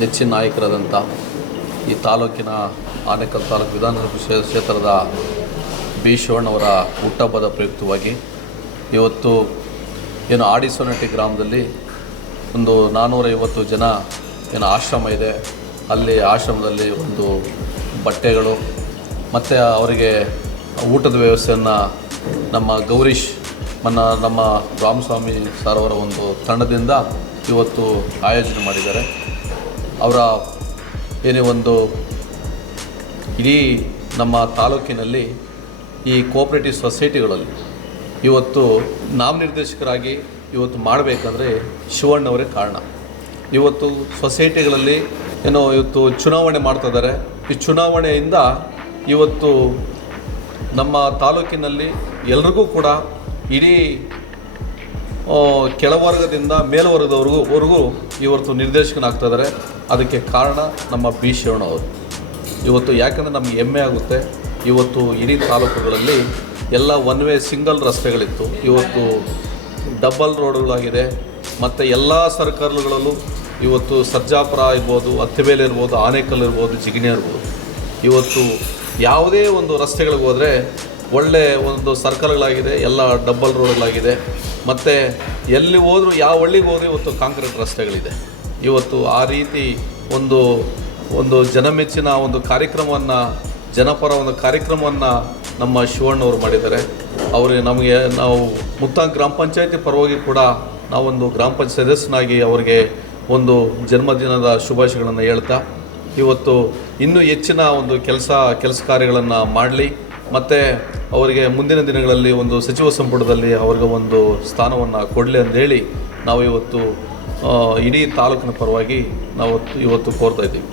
ನೆಚ್ಚಿನ ನಾಯಕರಾದಂಥ ಈ ತಾಲೂಕಿನ ಆನೇಕಲ್ ತಾಲೂಕು ಕ್ಷೇ- ಕ್ಷೇತ್ರದ ಬಿ ಶಿವಣ್ಣವರ ಹುಟ್ಟಹಬ್ಬದ ಪ್ರಯುಕ್ತವಾಗಿ ಇವತ್ತು ಏನು ಆಡಿಸೋನಟ್ಟಿ ಗ್ರಾಮದಲ್ಲಿ ಒಂದು ನಾನ್ನೂರೈವತ್ತು ಜನ ಏನು ಆಶ್ರಮ ಇದೆ. ಅಲ್ಲಿ ಆಶ್ರಮದಲ್ಲಿ ಒಂದು ಬಟ್ಟೆಗಳು ಮತ್ತು ಅವರಿಗೆ ಊಟದ ವ್ಯವಸ್ಥೆಯನ್ನು ನಮ್ಮ ಗೌರೀಶ್ ಮನ್ನ ನಮ್ಮ ರಾಮಸ್ವಾಮಿ ಸರ್ ಅವರ ಒಂದು ತಂಡದಿಂದ ಇವತ್ತು ಆಯೋಜನೆ ಮಾಡಿದ್ದಾರೆ. ಅವರ ಏನೇ ಒಂದು ಇಡೀ ನಮ್ಮ ತಾಲೂಕಿನಲ್ಲಿ ಈ ಕೋಆಪ್ರೇಟಿವ್ ಸೊಸೈಟಿಗಳಲ್ಲಿ ಇವತ್ತು ನಾಮನಿರ್ದೇಶಕರಾಗಿ ಇವತ್ತು ಮಾಡಬೇಕಂದ್ರೆ ಶಿವಣ್ಣವರೇ ಕಾರಣ. ಇವತ್ತು ಸೊಸೈಟಿಗಳಲ್ಲಿ ಏನೋ ಇವತ್ತು ಚುನಾವಣೆ ಮಾಡ್ತಾ ಇದ್ದಾರೆ. ಈ ಚುನಾವಣೆಯಿಂದ ಇವತ್ತು ನಮ್ಮ ತಾಲೂಕಿನಲ್ಲಿ ಎಲ್ರಿಗೂ ಕೂಡ ಇಡೀ ಕೆಳವರ್ಗದಿಂದ ಮೇಲ್ವರ್ಗದವರೆಗೂ ವರೆಗೂ ಇವತ್ತು ನಿರ್ದೇಶಕನಾಗ್ತಾ ಇದ್ದಾರೆ. ಅದಕ್ಕೆ ಕಾರಣ ನಮ್ಮ ಬಿ. ಶಿವಣ್ಣವರು ಇವತ್ತು ಯಾಕಂದರೆ ನಮಗೆ ಹೆಮ್ಮೆ ಆಗುತ್ತೆ. ಇವತ್ತು ಇಡೀ ತಾಲೂಕುಗಳಲ್ಲಿ ಎಲ್ಲ ಒನ್ ವೇ ಸಿಂಗಲ್ ರಸ್ತೆಗಳಿತ್ತು. ಇವತ್ತು ಡಬಲ್ ರೋಡ್ಗಳಾಗಿದೆ. ಮತ್ತು ಎಲ್ಲ ಸರ್ಕಲ್ಗಳಲ್ಲೂ ಇವತ್ತು ಸರ್ಜಾಪುರ ಇರ್ಬೋದು, ಅತ್ತಿಬೇಲೆ ಇರ್ಬೋದು, ಆನೇಕಲ್ ಇರ್ಬೋದು, ಜಿಗಿಣಿ ಇರ್ಬೋದು. ಇವತ್ತು ಯಾವುದೇ ಒಂದು ರಸ್ತೆಗಳಿಗೆ ಹೋದರೆ ಒಳ್ಳೆ ಒಂದು ಸರ್ಕಲ್ಗಳಾಗಿದೆ, ಎಲ್ಲ ಡಬ್ಬಲ್ ರೋಡ್ಗಳಾಗಿದೆ. ಮತ್ತು ಎಲ್ಲಿ ಹೋದರೂ, ಯಾವ ಹಳ್ಳಿಗೆ ಹೋದರೂ ಇವತ್ತು ಕಾಂಕ್ರೀಟ್ ರಸ್ತೆಗಳಿದೆ. ಇವತ್ತು ಆ ರೀತಿ ಒಂದು ಒಂದು ಜನಮೆಚ್ಚಿನ ಒಂದು ಕಾರ್ಯಕ್ರಮವನ್ನು, ಜನಪರ ಒಂದು ಕಾರ್ಯಕ್ರಮವನ್ನು ನಮ್ಮ ಶಿವಣ್ಣವರು ಮಾಡಿದ್ದಾರೆ. ಅವರಿಗೆ ನಮಗೆ ನಾವು ಮುತ್ತಾಂಗ್ ಗ್ರಾಮ ಪಂಚಾಯತಿ ಪರವಾಗಿ ಕೂಡ ನಾವೊಂದು ಗ್ರಾಮ ಪಂಚಾಯತ್ ಸದಸ್ಯನಾಗಿ ಅವರಿಗೆ ಒಂದು ಜನ್ಮದಿನದ ಶುಭಾಶಯಗಳನ್ನು ಹೇಳ್ತಾ, ಇವತ್ತು ಇನ್ನೂ ಹೆಚ್ಚಿನ ಒಂದು ಕೆಲಸ ಕೆಲಸ ಕಾರ್ಯಗಳನ್ನು ಮಾಡಲಿ. ಮತ್ತು ಅವರಿಗೆ ಮುಂದಿನ ದಿನಗಳಲ್ಲಿ ಒಂದು ಸಚಿವ ಸಂಪುಟದಲ್ಲಿ ಅವರಿಗೆ ಒಂದು ಸ್ಥಾನವನ್ನು ಕೊಡಲಿ ಅಂತೇಳಿ ನಾವು ಇವತ್ತು ಇಡೀ ತಾಲೂಕಿನ ಪರವಾಗಿ ನಾವು ಇವತ್ತು ಕೋರ್ತಾ ಇದ್ದೀವಿ.